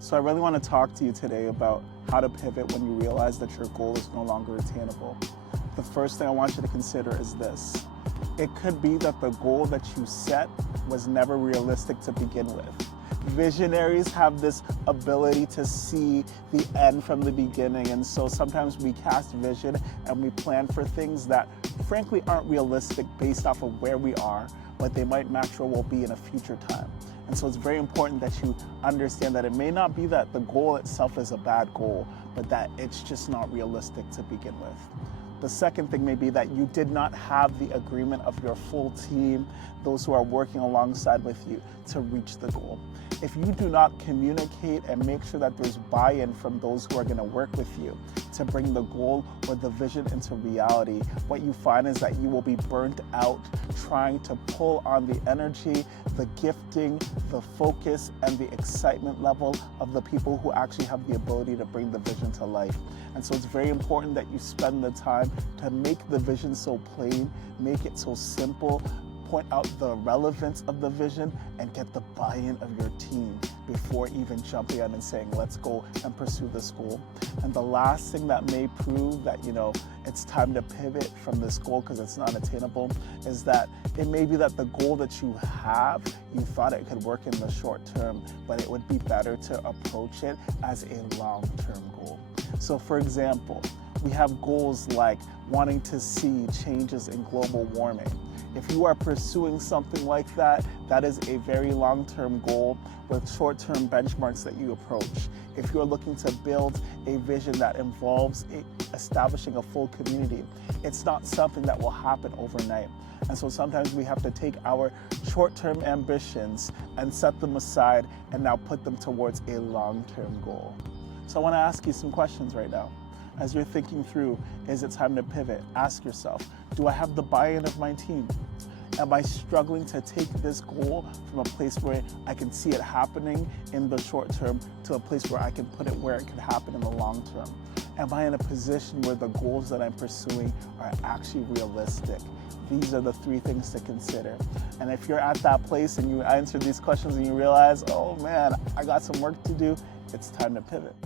So I really want to talk to you today about how to pivot when you realize that your goal is no longer attainable. The first thing I want you to consider is this. It could be that the goal that you set was never realistic to begin with. Visionaries have this ability to see the end from the beginning, and so sometimes we cast vision and we plan for things that frankly aren't realistic based off of where we are, but they might match where we'll be in a future time. And so it's very important that you understand that it may not be that the goal itself is a bad goal, but that it's just not realistic to begin with. The second thing may be that you did not have the agreement of your full team, those who are working alongside with you, to reach the goal. If you do not communicate and make sure that there's buy-in from those who are going to work with you to bring the goal or the vision into reality, what you find is that you will be burnt out trying to pull on the energy, the gifting, the focus, and the excitement level of the people who actually have the ability to bring the vision to life. And so it's very important that you spend the time to make the vision so plain, make it so simple, point out the relevance of the vision, and get the buy-in of your team before even jumping in and saying, let's go and pursue this goal. And the last thing that may prove that, it's time to pivot from this goal because it's not attainable is that it may be that the goal that you have, you thought it could work in the short term, but it would be better to approach it as a long-term goal. So for example, we have goals like wanting to see changes in global warming. If you are pursuing something like that, that is a very long-term goal with short-term benchmarks that you approach. If you're looking to build a vision that involves establishing a full community, it's not something that will happen overnight. And so sometimes we have to take our short-term ambitions and set them aside and now put them towards a long-term goal. So I want to ask you some questions right now. As you're thinking through, is it time to pivot? Ask yourself, do I have the buy-in of my team? Am I struggling to take this goal from a place where I can see it happening in the short term to a place where I can put it where it can happen in the long term? Am I in a position where the goals that I'm pursuing are actually realistic? These are the three things to consider. And if you're at that place and you answer these questions and you realize, oh man, I got some work to do, it's time to pivot.